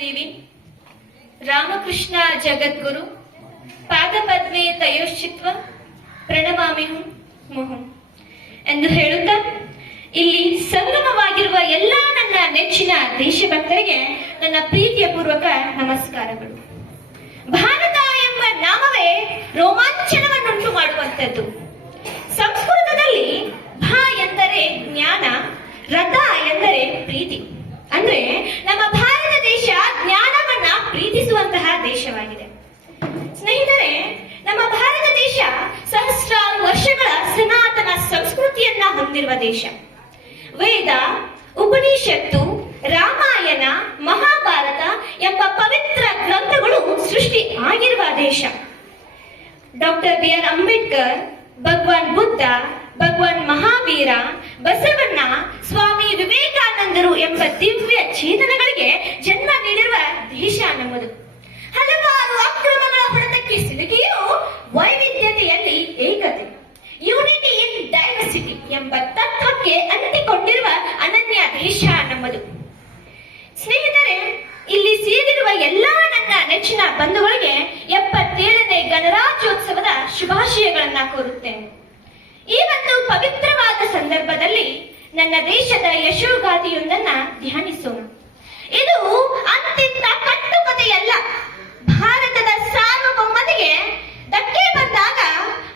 ದೇವಿ ರಾಮಕೃಷ್ಣ ಜಗದ್ಗುರು ಪಾದಪದ್ಮೆ ತಯೋಶ್ಚಿತ್ವ ಪ್ರಣಮಾಮಿಹು ಮುಹುಂ ಎಂದು ಹೇಳುತ್ತಾ ಇಲ್ಲಿ ಸಂಗಮವಾಗಿರುವ ಎಲ್ಲ ನನ್ನ ನೆಚ್ಚಿನ ದೇಶಭಕ್ತರಿಗೆ ನನ್ನ ಪ್ರೀತಿಯ ಪೂರ್ವಕ ನಮಸ್ಕಾರಗಳು. ಭಾರತ ಎಂಬ ನಾಮವೇ ರೋಮಾಂಚನವನ್ನುಂಟು ಮಾಡುವಂಥದ್ದು. ಸಂಸ್ಕೃತದಲ್ಲಿ ಭಾ ಎಂದರೆ ಜ್ಞಾನ, ರಥ ಎಂದರೆ ಪ್ರೀತಿ. ಅಂದ್ರೆ ನಮ್ಮ ಭಾರತ ದೇಶ ಜ್ಞಾನವನ್ನ ಪ್ರೀತಿಸುವಂತಹ ದೇಶವಾಗಿದೆ. ಸ್ನೇಹಿತರೆ, ನಮ್ಮ ಭಾರತ ದೇಶ ಸಹಸ್ರಾರು ವರ್ಷಗಳ ಸನಾತನ ಸಂಸ್ಕೃತಿಯನ್ನ ಹೊಂದಿರುವ ದೇಶ. ವೇದ, ಉಪನಿಷತ್ತು, ರಾಮಾಯಣ, ಮಹಾಭಾರತ ಎಂಬ ಪವಿತ್ರ ಗ್ರಂಥಗಳು ಸೃಷ್ಟಿ ಆಗಿರುವ ದೇಶ. Doctor B R. ಅಂಬೇಡ್ಕರ್, ಭಗವಾನ್ ಬುದ್ಧ, ಭಗವಾನ್ ಮಹಾವೀರ, ಬಸವಣ್ಣ, ಸ್ವಾಮಿ ವಿವೇಕಾನಂದರು ಎಂಬ ದಿವ್ಯ ಚೇತನಗಳಿಗೆ ಜನ್ಮ ನೀಡಿರುವ ದೇಶ ನಮ್ಮದು. ಹಲವಾರು ಅಕ್ರಮಗಳ ಹೊಡೆತಕ್ಕೆ ಸಿಲುಕಿಯೂ ವೈವಿಧ್ಯತೆಯಲ್ಲಿ ಏಕತೆ, ಯೂನಿಟಿ ಇನ್ ಡೈವರ್ಸಿಟಿ ಎಂಬ ತತ್ವಕ್ಕೆ ಅಂಟಿಕೊಂಡಿರುವ ಅನನ್ಯ ದೇಶ ನಮ್ಮದು. ಸ್ನೇಹಿತರೆ, ಇಲ್ಲಿ ಸೇರಿರುವ ಎಲ್ಲಾ ನನ್ನ ನೆಚ್ಚಿನ ಬಂಧುಗಳಿಗೆ 77ನೇ ಗಣರಾಜ್ಯೋತ್ಸವದ ಶುಭಾಶಯಗಳನ್ನ ಕೋರುತ್ತೇನೆ. ಈ ಒಂದು ಪವಿತ್ರವಾದ ಸಂದರ್ಭದಲ್ಲಿ ನನ್ನ ದೇಶದ ಯಶೋಗಾಥೆಯೊಂದನ್ನ ಧ್ಯಾನಿಸೋಣ. ಇದು ಅಂತಿಂತ ಕಟ್ಟುಕತೆಯಲ್ಲ. ಭಾರತದ ಸಾರ್ವಭೌಮತೆಗೆ ಧಕ್ಕೆ ಬಂದಾಗ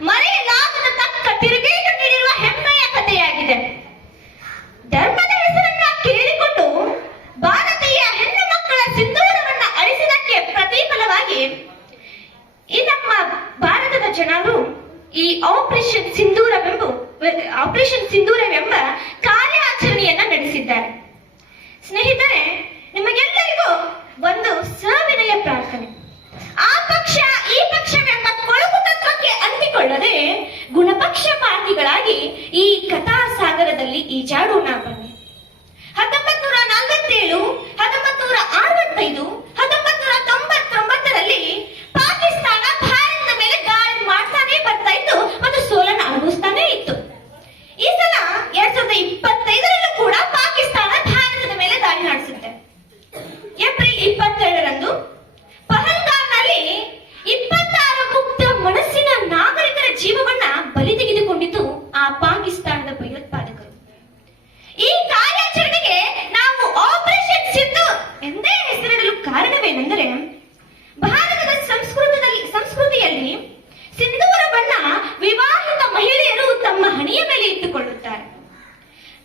ಮರೆಯಲಾಗದ ತಕ್ಕ ತಿರುಗೇಟು ನೀಡಿರುವ ಹೆಮ್ಮೆಯ ಕಥೆಯಾಗಿದೆ. ಧರ್ಮದ ಹೆಸರನ್ನ ಕೇಳಿಕೊಂಡು ಭಾರತೀಯ ಹೆಣ್ಣು ಮಕ್ಕಳ ಸಿಂಧೂರವನ್ನ ಅಳಿಸಿದಕ್ಕೆ ಪ್ರತಿಫಲವಾಗಿ ಈ ನಮ್ಮ ಭಾರತದ ಜನರು ಈ ಆಪರೇಷನ್ ಸಿಂಧೂರವೆಂಬ ಕಾರ್ಯಾಚರಣೆಯನ್ನ ನಡೆಸಿದ್ದಾರೆ. ಸ್ನೇಹಿತರೆ, ನಿಮಗೆಲ್ಲರಿಗೂ ಒಂದು ಸವಿನಯ ಪ್ರಾರ್ಥನೆ. ಆ ಪಕ್ಷ ಈ ಪಕ್ಷವೆಂಬ ಕೊಳಕು ತತ್ವಕ್ಕೆ ಅಂಟಿಕೊಳ್ಳದೆ ಗುಣಪಕ್ಷಪಾತಿಗಳಾಗಿ ಈ ಕಥಾ ಸಾಗರದಲ್ಲಿ ಈಜಾಡೋಣ ಬನ್ನಿ. 1947, 1965, 1999ರಲ್ಲಿ ಪಾಕಿಸ್ತಾನ ಭಾರತದ ಮೇಲೆ ದಾಳಿ ಮಾಡ್ತಾನೆ ಬರ್ತಾ ಇತ್ತು ಮತ್ತು ಸೋಲನ್ನು ಅನುಭವಿಸ್ತಾನೆ ಇತ್ತು. ಈ ಸಲ 2025ರಲ್ಲೂ ಕೂಡ ಪಾಕಿಸ್ತಾನ ಭಾರತದ ಮೇಲೆ ದಾಳಿ ನಡೆಸುತ್ತೆ. ಏಪ್ರಿಲ್ 22ರಂದು ಪಹಲ್ಗಾಮ್ನಲ್ಲಿ 26 ಮುಕ್ತ ಮನಸ್ಸಿನ ನಾಗರಿಕರ ಜೀವವನ್ನ ಬಲಿ ತೆಗೆದುಕೊಂಡಿತು ಆ ಪಾಕಿಸ್ತಾನದ ಭಯೋತ್ಪಾದಕರು. ಈ ಕಾರ್ಯಾಚರಣೆಗೆ ನಾವು ಆಪರೇಷನ್ ಸಿಂಧು ಎಂದೇ ಹೆಸರಿಡಲು ಕಾರಣವೇನೆಂದರೆ, ಭಾರತದ ಸಂಸ್ಕೃತಿಯಲ್ಲಿ ಸಿಂಧೂರವನ್ನ ವಿವಾಹಿತ ಮಹಿಳೆಯರು ತಮ್ಮ ಹಣೆಯ ಮೇಲೆ ಇಟ್ಟುಕೊಳ್ಳುತ್ತಾರೆ.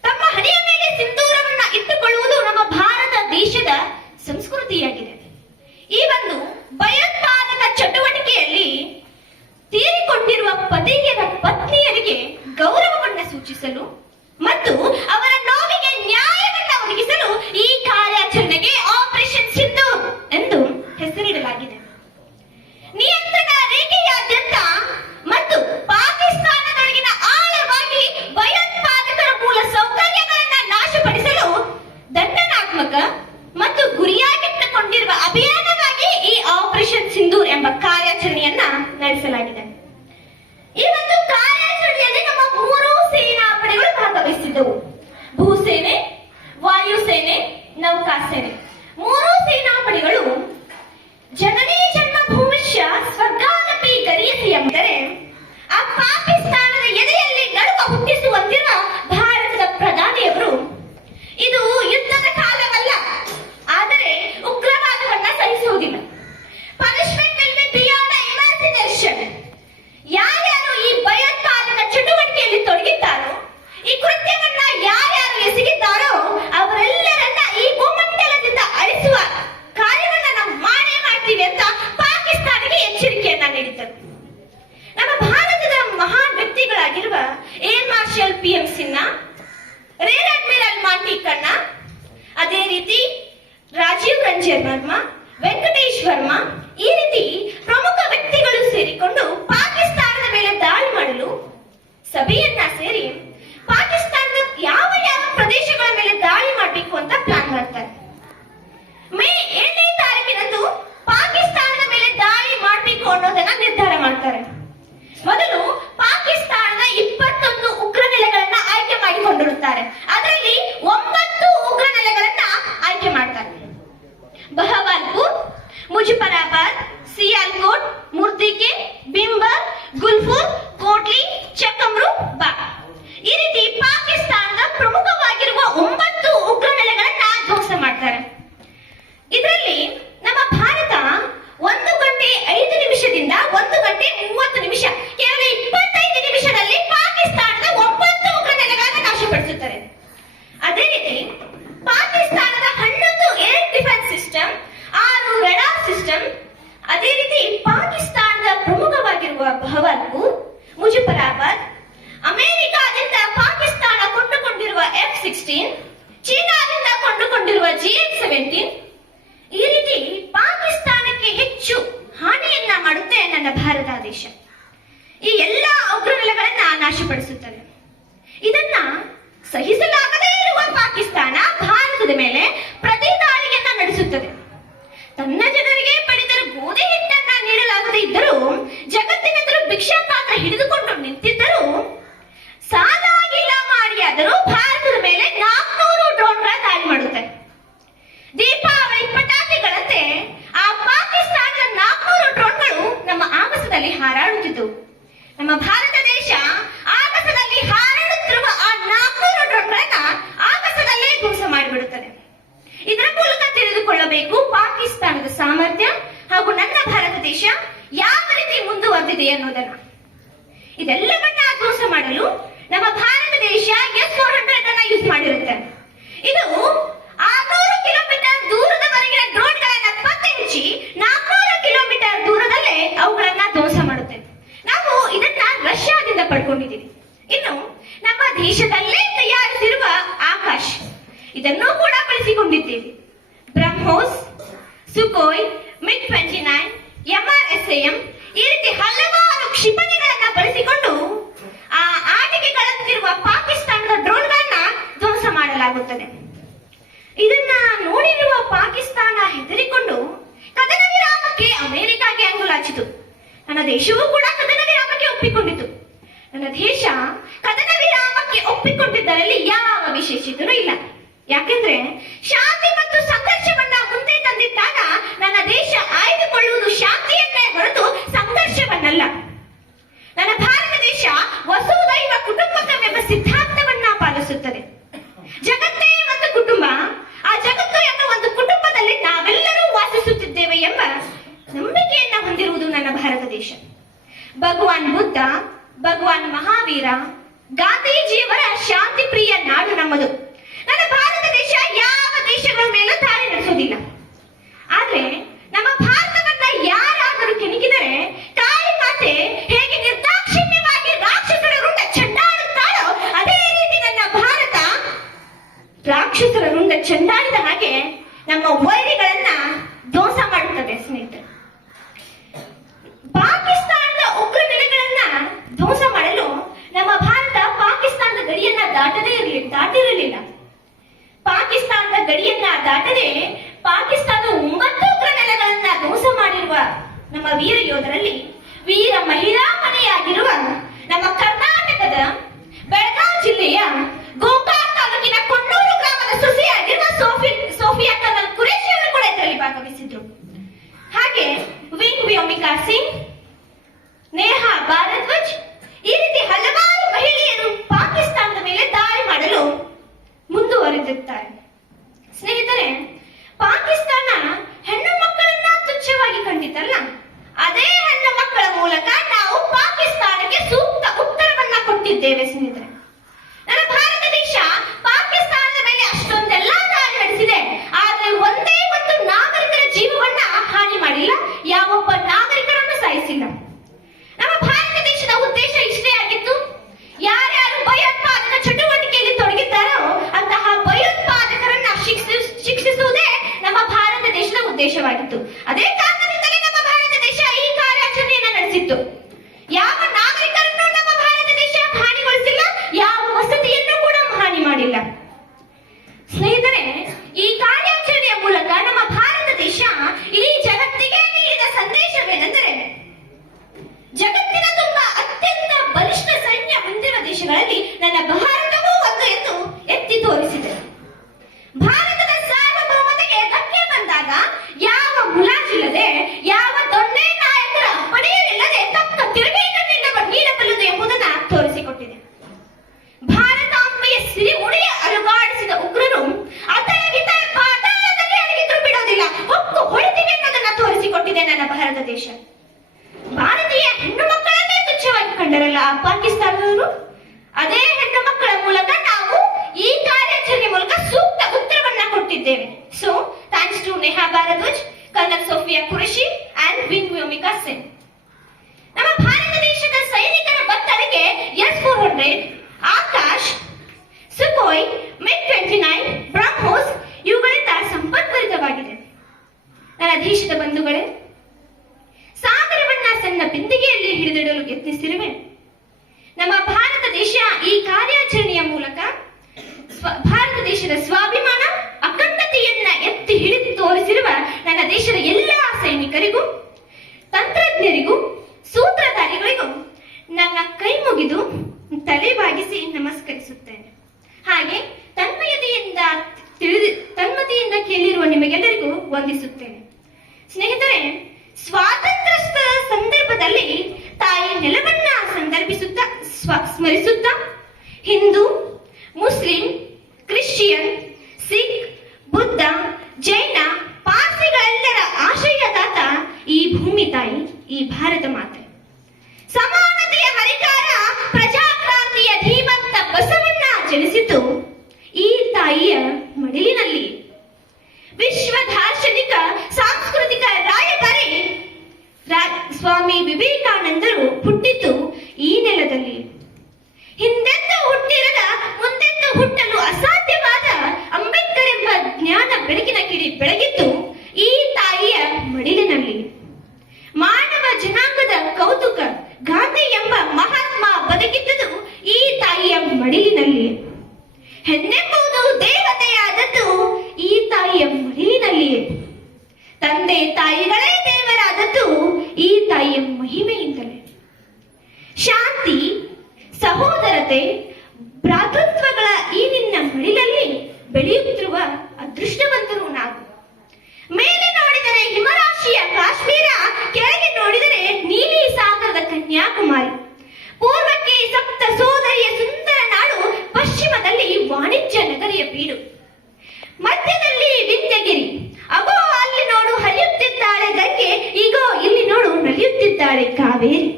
ತಮ್ಮ ಹಣೆಯ ಮೇಲೆ ಸಿಂಧೂರವನ್ನ ಇಟ್ಟುಕೊಳ್ಳುವುದು ನಮ್ಮ ಭಾರತ ದೇಶದ ಸಂಸ್ಕೃತಿಯಾಗಿದೆ. ಈ ಒಂದು ಭಯೋತ್ಪಾದಕ ಚಟುವಟಿಕೆಯಲ್ಲಿ ತೀರಿಕೊಂಡಿರುವ ಪತಿಯರ ಪತ್ನಿಯರಿಗೆ ಗೌರವವನ್ನ ಸೂಚಿಸಲು ಮತ್ತು ಅವರ ನೋವಿಗೆ ನ್ಯಾಯವನ್ನ ಒದಗಿಸಲು ಈ ಕಾರ್ಯಾಚರಣೆಗೆ ಆಪರೇಷನ್ ಸಿಂಧು ಎಂದು ಹೆಸರಿಡಲಾಗಿದೆ. ನಿಯಂತ್ರಣ ರೇಖೆಯಾದ್ಯಂತ ಮತ್ತು ಪಾಕಿಸ್ತಾನದೊಳಗಿನ ಆಳವಾಗಿ ಭಯೋತ್ಪಾದಕರ ಮೂಲ ಸೌಕರ್ಯಗಳನ್ನ ನಾಶಪಡಿಸಲು ದಂಡನಾತ್ಮಕ ಮತ್ತು ಗುರಿಯಾಗಿಟ್ಟುಕೊಂಡಿರುವ ಅಭಿಯಾನವಾಗಿ ಈ ಆಪರೇಷನ್ ಸಿಂಧೂರ್ ಎಂಬ ಕಾರ್ಯಾಚರಣೆಯನ್ನ ನಡೆಸಲಾಗಿದೆ. ಈ ಒಂದು ಕಾರ್ಯಾಚರಣೆಯಲ್ಲಿ ನಮ್ಮ 3 ಸೇನಾಪಡೆಗಳು ಭಾಗವಹಿಸಿದ್ದವು. ಭೂಸೇನೆ, ವಾಯುಸೇನೆ, ನೌಕಾಸೇನೆ. 3 ಸೇನಾಪಡೆಗಳು ಜನನೀ ಜನ್ಮಭೂಮಿಶ್ಯ ಸ್ವರ್ಗಾನಪಿ ಗರೀಯಸಿ ಎಂದರೆ ಆ ಪಾಕಿಸ್ತಾನದ ಎದೆಯಲ್ಲಿ ನಡುಕ ಹುಟ್ಟಿಸುವಂತಿರುವ ಭಾರತದ ಪ್ರಧಾನಿಯವರು ಇದು ಯುದ್ಧದ ಕಾಲವಲ್ಲ, ಆದರೆ ಉಗ್ರವಾದವನ್ನ ಸಹಿಸುವುದಿಲ್ಲ. Punishment will be beyond imagination. ಯಾರ್ಯಾರು ಈ ಭಯೋತ್ಪಾದಕ ಚಟುವಟಿಕೆಯಲ್ಲಿ ತೊಡಗಿದ್ದಾರೋ, ಈ ಕೃತ್ಯವನ್ನ ಯಾರ್ಯಾರು ಎಸಗಿದ್ದಾರೋ ಅವರೆಲ್ಲರನ್ನ ಈ ಭೂಮಂಡಲದಿಂದ ಅಳಿಸುವ ಕಾರ್ಯವನ್ನ ನಾವು ಮಾಡೇ ಮಾಡ್ತೀವಿ ಅಂತ ಪಾಕಿಸ್ತಾನಕ್ಕೆ ಎಚ್ಚರಿಕೆಯನ್ನ ನೀಡಿದ್ದರು. ನಮ್ಮ ಭಾರತದ ಮಹಾನ್ ವ್ಯಕ್ತಿಗಳಾಗಿರುವ air marshal PM Sinha, rear admiral Monty Khanna, ಅದೇ ರೀತಿ ರಾಜೀವ್ ರಂಜನ್ ವರ್ಮಾ, ವೆಂಕಟೇಶ್ ವರ್ಮಾ, ಈ ರೀತಿ ಪ್ರಮುಖ ವ್ಯಕ್ತಿಗಳು ಸೇರಿಕೊಂಡು ಪಾಕಿಸ್ತಾನದ ಮೇಲೆ ದಾಳಿ ಮಾಡಲು ಸಭೆಯನ್ನ ಸೇರಿ ಪಾಕಿಸ್ತಾನದ ಯಾವ ಯಾವ ಪ್ರದೇಶಗಳ ಮೇಲೆ ದಾಳಿ ಮಾಡಬೇಕು ಅಂತ ಪ್ಲಾನ್ ಮಾಡ್ತಾರೆ. ಮೇ 7ನೇ ತಾರೀಕಿನಂದು ಪಾಕಿಸ್ತಾನದ ಮೇಲೆ ದಾಳಿ ಮಾಡಬೇಕು ಅನ್ನೋದನ್ನ ನಿರ್ಧಾರ ಮಾಡ್ತಾರೆ. ಮೊದಲು ಪಾಕಿಸ್ತಾನದ 21 ಉಗ್ರ ನೆಲೆಗಳನ್ನ ಆಯ್ಕೆ ಮಾಡಿಕೊಂಡಿರುತ್ತಾರೆ. ಅದರಲ್ಲಿ 9 ಉಗ್ರ ನೆಲೆಗಳನ್ನ ಆಯ್ಕೆ ಮಾಡ್ತಾರೆ. ಬಹವಾಲ್ ಮುಜಫರಾಬಾದ್, ಸಿಯಾಲ್ಕೋಟ್, ಮೂರ್ತಿಕೆ, ಬಿಂಬರ್, ಗುಲ್ಫೂರ್, ಕೋಟ್ಲಿ, ಚಕಮ್ರು, ಬಾಗ್. ಈ ರೀತಿ ಪಾಕಿಸ್ತಾನದ ಪ್ರಮುಖವಾಗಿರುವ 9 ಉಗ್ರ ನೆಲೆಗಳನ್ನ ಧ್ವಂಸ ಮಾಡ್ತಾರೆ. ಇದರಲ್ಲಿ ನಮ್ಮ ಭಾರತ 1 ಗಂಟೆ 5 ನಿಮಿಷದಿಂದ 1 ಗಂಟೆ 30 ನಿಮಿಷ, ಕೇವಲ 25 ನಿಮಿಷದಲ್ಲಿ ಪಾಕಿಸ್ತಾನದ 9 ಉಗ್ರ ನೆಲೆಗಳನ್ನು ನಾಶಪಡಿಸುತ್ತಾರೆ. ಅದೇ ರೀತಿ ಪಾಕಿಸ್ತಾನದ 11 air defence system, 6 radar system, ಅದೇ ರೀತಿ ಪಾಕಿಸ್ತಾನದ ಪ್ರಮುಖವಾಗಿರುವ ಬಹವಲ್ಪುರ್, ಮುಜಫರಾಬಾದ್, ಅಮೆರಿಕಾದಿಂದ ಪಾಕಿಸ್ತಾನ ಕೊಂಡುಕೊಂಡಿರುವ F-16, ಚೀನಾದಿಂದ ಕೊಂಡುಕೊಂಡಿರುವ GH-17, ಈ ರೀತಿ ಪಾಕಿಸ್ತಾನಕ್ಕೆ ಹೆಚ್ಚು ಹಾನಿಯನ್ನ ಮಾಡುತ್ತೆ ನನ್ನ ಭಾರತ ದೇಶ. ಈ ಎಲ್ಲಾ ಉಗ್ರ ನೆಲೆಗಳನ್ನ ನಾಶಪಡಿಸುತ್ತದೆ. ಇದನ್ನ ಸಹಿಸಲಾಗದೇ ಇರುವ ಪಾಕಿಸ್ತಾನ ಭಾರತದ ಮೇಲೆ ಪ್ರತಿ ದಾಳಿಯನ್ನ ನಡೆಸುತ್ತದೆ. ತನ್ನ ಜನರಿಗೆ ಪಡಿತರ ಗೋಧಿ ಹಿಟ್ಟನ್ನ ನೀಡಲಾಗದೇ ಇದ್ದರೂ, ಜಗತ್ತಿನೆದುರು ಭಿಕ್ಷಾ ಪಾತ್ರ ಹಿಡಿದುಕೊಂಡು ನಿಂತಿದ್ದರೂ, ಸಾಲಾಗಿಲ್ಲ ಮಾಡಿಯಾದರೂ ಭಾರತದ ಮೇಲೆ 400 ಡ್ರೋನ್ಗಳ ದಾಳಿ ಮಾಡುತ್ತೆ. ದೀಪಾವಳಿ ಪಟಾಕಿಗಳಂತೆ ಆ ಪಾಕಿಸ್ತಾನದ 400 ಡ್ರೋನ್ಗಳು ನಮ್ಮ ಆಗಸದಲ್ಲಿ ಹಾರಾಡುತ್ತಿದ್ದವು. ನಮ್ಮ ಭಾರತ ದೇಶ ಆಗಸದಲ್ಲಿ ಹಾರಾಡುತ್ತಿರುವ ಆ 400 ಡ್ರೋನ್ಗಳನ್ನ ಆಗಸದಲ್ಲೇ ಧ್ವಂಸ ಮಾಡಿಬಿಡುತ್ತದೆ. ಇದರ ಮೂಲಕ ತಿಳಿದುಕೊಳ್ಳಬೇಕು ಪಾಕಿಸ್ತಾನದ ಸಾಮರ್ಥ್ಯ ಹಾಗೂ ನನ್ನ ಭಾರತ ದೇಶ ಯಾವ ರೀತಿ ಮುಂದುವರೆದಿದೆ ಅನ್ನೋದನ್ನ. ಇದೆಲ್ಲವನ್ನ ಧ್ವಂಸ ಮಾಡಲು ನಮ್ಮ ಭಾರತ ದೇಶ S-400 ಅನ್ನ ಯೂಸ್ ಮಾಡಿರುತ್ತೆ. ಇದು 600 ಕಿಲೋಮೀಟರ್ ದೂರದವರೆಗಿನ ಡ್ರೋನ್ಗಳನ್ನ ಪತ್ತೆ ಹಚ್ಚಿ 400 ಕಿಲೋಮೀಟರ್ ದೂರದಲ್ಲೇ ಅವುಗಳನ್ನ ಧ್ವಂಸ ಮಾಡುತ್ತೆ. ನಾವು ಇದನ್ನ ರಷ್ಯಾದಿಂದ ಪಡ್ಕೊಂಡಿದ್ದೀವಿ. ಇನ್ನು ನಮ್ಮ ದೇಶದಲ್ಲೇ ತಯಾರಿಸಿರುವ ಆಕಾಶ್, ಇದನ್ನು ಕೂಡ ಬಳಸಿಕೊಂಡಿದ್ದೇವೆ. ಬ್ರಹ್ಮೋಸ್, ಸುಕೋಯ್, MiG-29, MRSAM, ಈ ರೀತಿ ಹಲವಾರು ಕ್ಷಿಪಣಿಗಳನ್ನ ಬಳಸಿಕೊಂಡು ಆ ಆಟಿಕೆಗಳಂತಿರುವ ಪಾಕಿಸ್ತಾನದ ಡ್ರೋನ್ಗಳನ್ನ ಧ್ವಂಸ ಮಾಡಲಾಗುತ್ತದೆ. ಇದನ್ನ ನೋಡಿರುವ ಪಾಕಿಸ್ತಾನ ಹೆದರಿಕೊಂಡು ಕದನ ವಿರಾಮಕ್ಕೆ ಅಮೆರಿಕಾಗೆ ಅಂಗುಲಾಚಿತು. ನನ್ನ ದೇಶವೂ ಕೂಡ ಕದನ ವಿರಾಮಕ್ಕೆ ಒಪ್ಪಿಕೊಂಡಿತು. ನನ್ನ ದೇಶ ಕದನ ವಿರಾಮಕ್ಕೆ ಒಪ್ಪಿಕೊಂಡಿದ್ದರಲ್ಲಿ ಯಾವ ವಿಶೇಷತೆಯೂ ಇಲ್ಲ. ಯಾಕೆಂದ್ರೆ ಶಾಂತಿ ಮತ್ತು ಸಂಘರ್ಷವನ್ನ ಮುಂದೆ ತಂದಿದ್ದಾಗ ನನ್ನ ದೇಶ ಆಯ್ದುಕೊಳ್ಳುವುದು ಶಾಂತಿಯನ್ನೇ ಹೊರತು ಸಂಘರ್ಷವನ್ನಲ್ಲ. ನನ್ನ ಭಾರತ ದೇಶ ವಸುದೈವ ಕುಟುಂಬಕವೆಂಬ ಸಿದ್ಧಾಂತವನ್ನ ಪಾಲಿಸುತ್ತದೆ. ಜಗತ್ತೇ ಒಂದು ಕುಟುಂಬ, ಆ ಜಗತ್ತು ಎಂಬ ಒಂದು ಕುಟುಂಬದಲ್ಲಿ ನಾವೆಲ್ಲರೂ ವಾಸಿಸುತ್ತಿದ್ದೇವೆ ಎಂಬ ನಂಬಿಕೆಯನ್ನ ಹೊಂದಿರುವುದು ನನ್ನ ಭಾರತ ದೇಶ. ಭಗವಾನ್ ಬುದ್ಧ, ಭಗವಾನ್ ಮಹಾವೀರ, ಗಾಂಧೀಜಿಯವರ ಶಾಂತಿ ಪ್ರಿಯ ನಾಡು ನಮ್ಮದು. ನನ್ನ ಭಾರತ ದೇಶ ಯಾವ ದೇಶಗಳ ಮೇಲೂ ದಾಳಿ ನಡೆಸೋದಿಲ್ಲ. ಆದ್ರೆ ನಮ್ಮ ಭಾರತವನ್ನ ಯಾರಾದರೂ ಕೆಣಕಿದರೆ ತಾಯಿ ಮಾತೆ ಹೇಗೆ ನಿರ್ದಾಕ್ಷಿಣ್ಯವಾಗಿ ರಾಕ್ಷಸರ ರುಂಡ ಚೆಂಡಾಡುತ್ತಾಳೋ ಅದೇ ರೀತಿ ನನ್ನ ಭಾರತ ರಾಕ್ಷಸರ ರುಂಡ ಚೆಂಡಾಡಿದ ಹಾಗೆ ನಮ್ಮ ವೈರಿಗಳನ್ನ ಧ್ವಂಸ ಮಾಡುತ್ತದೆ. ಸ್ನೇಹಿತರೆ, ಪಾಕಿಸ್ತಾನದ ಉಗ್ರ ನೆಲೆಗಳನ್ನ ಧ್ವಂಸ ಮಾಡಲು ನಮ್ಮ ಭಾರತ ಪಾಕಿಸ್ತಾನದ ಗಡಿಯನ್ನ ದಾಟಿರಲಿಲ್ಲ. ಪಾಕಿಸ್ತಾನದ ಗಡಿಯನ್ನ ದಾಟದೆ ಪಾಕಿಸ್ತಾನದ 9 ಉಗ್ರ ನೆಲೆಗಳನ್ನ ಧ್ವಂಸ ಮಾಡಿರುವ ನಮ್ಮ ವೀರ ಯೋಧರಲ್ಲಿ ವೀರ ಮಹಿಳಾ ಮನೆಯಾಗಿರುವ ನಮ್ಮ ಕರ್ನಾಟಕದ ಬೆಳಗಾವಿ ಜಿಲ್ಲೆಯ ಗೋಕಾಕ್ ತಾಲೂಕಿನ ಕೊಣ್ಣೂರು ಗ್ರಾಮದ ಸೊಸೆಯಾಗಿರುವ ಸೋಫಿಯಾ ಕಮಲ್ ಕುರೇಶಿ ಅವರು ಕೂಡ ಇದರಲ್ಲಿ ಭಾಗವಹಿಸಿದ್ರು. ಹಾಗೆ ವಿಂಗ್ ವ್ಯೋಮಿಕಾ ಸಿಂಗ್, ನೇಹಾ ಭಾರದ್ವಾಜ್, ಈ ರೀತಿ ಹಲವಾರು ಮಹಿಳೆಯರು ಪಾಕಿಸ್ತಾನದ ಮೇಲೆ ದಾಳಿ ಮಾಡಲು ಮುಂದುವರೆದಿದ್ದಾರೆ. ಸ್ನೇಹಿತರೆ, ಪಾಕಿಸ್ತಾನ ಹೆಣ್ಣು ಮಕ್ಕಳನ್ನ ತುಚ್ಛವಾಗಿ ಕಂಡಿತಲ್ಲ, ಅದೇ ಹೆಣ್ಣು ಮಕ್ಕಳ ಮೂಲಕ ನಾವು ಪಾಕಿಸ್ತಾನಕ್ಕೆ ಸೂಕ್ತ ಉತ್ತರವನ್ನ ಕೊಟ್ಟಿದ್ದೇವೆ. ಸ್ನೇಹಿತರೆ, ನನ್ನ ಭಾರತ ದೇಶ ಪಾಕಿಸ್ತಾನದ ಮೇಲೆ ಅಷ್ಟೊಂದೆಲ್ಲ ದಾಳಿ ನಡೆಸಿದೆ, ಆದ್ರೆ ಒಂದೇ ಒಂದು ನಾಗರಿಕರ ಜೀವವನ್ನ ಹಾನಿ ಮಾಡಿಲ್ಲ, ಯಾವೊಬ್ಬ ನಾಗರಿಕರನ್ನು ಸಾಯಿಸಿಲ್ಲ. ನಮ್ಮ ಭಾರತ ದೇಶದ ಉದ್ದೇಶ ಇಷ್ಟೇ ಆಗಿತ್ತು. ಯಾರ್ಯಾರು ಭಯೋತ್ಪಾದಕ ಚಟುವಟಿಕೆಯಲ್ಲಿ ತೊಡಗಿದ್ದಾರೋ ಅಂತಹ ಭಯೋತ್ಪಾದಕರನ್ನ ಶಿಕ್ಷಿಸುವುದೇ ನಮ್ಮ ಭಾರತ ದೇಶದ ಉದ್ದೇಶವಾಗಿತ್ತು. ಅದೇ ಕಾರಣದಿಂದಲೇ ನಮ್ಮ ಭಾರತ ದೇಶ ಈ ಕಾರ್ಯಾಚರಣೆಯನ್ನ ನಡೆಸಿತ್ತು. ಯಾವ ನಾಗರಿಕರನ್ನು ನಮ್ಮ ಭಾರತ ದೇಶ ಹಾನಿಗೊಳಿಸಿಲ್ಲ, ಯಾವ ವಸತಿಯನ್ನು ಕೂಡ ಹಾನಿ ಮಾಡಿಲ್ಲ. ಸ್ನೇಹಿತರೆ, ಈ ಕಾರ್ಯಾಚರಣೆಯ ಮೂಲಕ ನಮ್ಮ ಭಾರತ ದೇಶ ಇಡೀ ಜಗತ್ತಿಗೆ ನೀಡಿದ ಸಂದೇಶವೇನೆಂದರೆ, ಜಗತ್ತಿನ ತುಂಬಾ ಅತ್ಯಂತ ಬಲಿಷ್ಠ ಸೈನ್ಯ ಹೊಂದಿರುವ ದೇಶಗಳಲ್ಲಿ ನನ್ನ ಭಾರತವೂ ಒಂದು ಎಂದು ಎತ್ತಿ ತೋರಿಸಿದೆ. ಭಾರತದ ಸಾರ್ವಭೌಮತೆಗೆ ಧಕ್ಕೆ ಬಂದಾಗ ಯಾವ ಮುಲಾಜಿಲ್ಲದೆ ದೇಶ. ಭಾರತೀಯ ಹೆಣ್ಣು ಮಕ್ಕಳನ್ನೇ ತುಚ್ಛವಾಗಿ ಕಂಡರಲ್ಲ ಆ ಪಾಕಿಸ್ತಾನದವರು. ಅದೇ ಹೆಣ್ಣು ಮಕ್ಕಳ ಮೂಲಕ ನಾವು ಈ ಕಾರ್ಯಾಚರಣೆ ಮೂಲಕ ಸೂಕ್ತ ಉತ್ತರವನ್ನ ಕೊಟ್ಟಿದ್ದೇವೆ. So thanks to Neha Bhardwaj, colonel Sofiya Qureshi and wing Vyomika Singh. ನಮ್ಮ ಭಾರತ ದೇಶದ ಸೈನಿಕರ ಬತ್ತಳಿಕೆ S-400, Akash, Sukhoi, MiG-29, BrahMos ಇವುಗಳಿಂದ ಸಂಪದ್ಭರಿತವಾಗಿದೆ. ನನ್ನ ದೇಶದ ಬಂಧುಗಳೇ, ಸಾಗರವನ್ನ ಸಣ್ಣ ಬಿಂದಿಗೆಯಲ್ಲಿ ಹಿಡಿದಿಡಲು ಯತ್ನಿಸಿರುವೆ. ನಮ್ಮ ಭಾರತ ದೇಶ ಈ ಕಾರ್ಯಾಚರಣೆಯ ಮೂಲಕ ಭಾರತ ದೇಶದ ಸ್ವಾಭಿಮಾನ ಅಖಂಡತೆಯನ್ನ ಎತ್ತಿ ಹಿಡಿದು ತೋರಿಸಿರುವ ನನ್ನ ದೇಶದ ಎಲ್ಲಾ ಸೈನಿಕರಿಗೂ, ತಂತ್ರಜ್ಞರಿಗೂ, ಸೂತ್ರಧಾರಿಗಳಿಗೂ ನನ್ನ ಕೈ ಮುಗಿದು ತಲೆ ಬಾಗಿಸಿ ನಮಸ್ಕರಿಸುತ್ತೇನೆ. ಹಾಗೆ ತನ್ಮಯತೆಯಿಂದ ಕೇಳಿರುವ ನಿಮಗೆಲ್ಲರಿಗೂ ವಂದಿಸುತ್ತೇನೆ. ಸ್ನೇಹಿತರೆ, ಸ್ವಾತಂತ್ರ್ಯದ ಸಂದರ್ಭದಲ್ಲಿ ತಾಯಿ ನೆಲವನ್ನ ಸ್ಮರಿಸುತ್ತಾ ಹಿಂದೂ, ಮುಸ್ಲಿಂ, ಕ್ರಿಶ್ಚಿಯನ್, ಸಿಖ್, ಬುದ್ಧ, ಜೈನ, ಪಾರ್ಸಿಗಳೆಲ್ಲರ ಆಶ್ರಯದಾತ ಈ ಭೂಮಿ ತಾಯಿ, ಈ ಭಾರತ ಮಾತೆ. ಸಮಾನತೆಯ ಹರಿಕಾರ, ಪ್ರಜಾಕ್ರಾಂತಿಯ ಧೀಮಂತ ಬಸವಣ್ಣ ಜನಿಸಿತು ಈ ತಾಯಿಯ ಮಡಿಲಿನಲ್ಲಿ. ವಿಶ್ವ ದಾರ್ಶನಿಕ ಸಾಂಸ್ಕೃತಿಕ ರಾಯಭಾರಿ ಸ್ವಾಮಿ ವಿವೇಕಾನಂದರು ಹುಟ್ಟಿದ್ದು ಈ ನೆಲದಲ್ಲಿ. ಹಿಂದೆಂದೂ ಹುಟ್ಟಿರದ, ಮುಂದೆಂದೂ ಹುಟ್ಟಲು ಅಸಾಧ್ಯವಾದ ಅಂಬೇಡ್ಕರ್ ಎಂಬ ಜ್ಞಾನ ಬೆಳಕಿನ ಕಿಡಿ ಬೆಳಗಿದ್ದು ಈ ತಾಯಿಯ ಮಡಿಲಿನಲ್ಲಿ. ಮಾನವ ಜನಾಂಗದ ಕೌತುಕ ಗಾಂಧಿ ಎಂಬ ಮಹಾತ್ಮ ಬದುಕಿದ್ದುದು ಈ ತಾಯಿಯ ಮಡಿಲಿನಲ್ಲಿ. ಹೆಣ್ಣೆಂಬುದು ದೇವತೆಯಾದದ್ದು ಈ ತಾಯಿಯ ಮಡಿಲಿನಲ್ಲಿಯೇ. ತಂದೆ ತಾಯಿಗಳೇ ದೇವರಾದದ್ದು ಈ ತಾಯಿಯ ಮಹಿಮೆಯಿಂದಲೇ. ಶಾಂತಿ, ಸಹೋದರತೆ, ಭ್ರಾತೃತ್ವಗಳ ಈ ನಿನ್ನ ಮಡಿಲಲ್ಲಿ ಬೆಳೆಯುತ್ತಿರುವ ಅದೃಷ್ಟವಂತರು ನಾವು. ಮೇಲೆ ನೋಡಿದರೆ ಹಿಮರಾಶಿಯ ಕಾಶ್ಮೀರ, ಕೆಳಗೆ ನೋಡಿದರೆ ನೀಲಿ ಸಾಗರದ ಕನ್ಯಾಕುಮಾರಿ, ಪೂರ್ವಕ್ಕೆ ಸಪ್ತ ಸೋದರಿಯ ಸುಂದರ ನಾಡು, ಪಶ್ಚಿಮದಲ್ಲಿ ವಾಣಿಜ್ಯ ನಗರಿಯ ಬೀಡು, ಮಧ್ಯದಲ್ಲಿ ವಿಂಧ್ಯಗಿರಿ. ಅಗೋ ಅಲ್ಲಿ ನೋಡು ಹರಿಯುತ್ತಿದ್ದಾಳೆ ಗಂಗೆ, ಈಗೋ ಇಲ್ಲಿ ನೋಡು ನಲಿಯುತ್ತಿದ್ದಾಳೆ ಕಾವೇರಿ.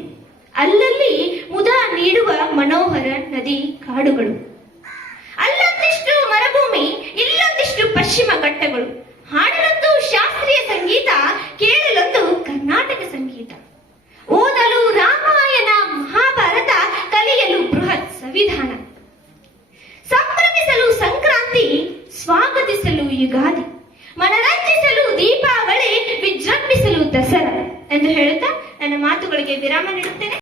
ಅಲ್ಲಲ್ಲಿ ಮುದ ನೀಡುವ ಮನೋಹರ ನದಿ ಕಾಡುಗಳು, ಅಲ್ಲೊಂದಿಷ್ಟು ಮರುಭೂಮಿ, ಇಲ್ಲೊಂದಿಷ್ಟು ಪಶ್ಚಿಮ ಘಟ್ಟಗಳು. ಹಾಡಲೊಂದು ಶಾಸ್ತ್ರೀಯ ಸಂಗೀತ, ಕೇಳಲೊಂದು ಕರ್ನಾಟಕ ಸಂಗೀತ. ಓದಲು ರಾಮಾಯಣ ಮಹಾಭಾರತ, ಕಲಿಯಲು ಬೃಹತ್ ಸಂವಿಧಾನ. ಸಂಭ್ರಮಿಸಲು ಸಂಕ್ರಾಂತಿ, ಸ್ವಾಗತಿಸಲು ಯುಗಾದಿ, ಮನರಂಜಿಸಲು ದೀಪಾವಳಿ, ವಿಜೃಂಭಿಸಲು ದಸರಾ ಎಂದು ಹೇಳುತ್ತಾ ನನ್ನ ಮಾತುಗಳಿಗೆ ವಿರಾಮ ನೀಡುತ್ತೇನೆ.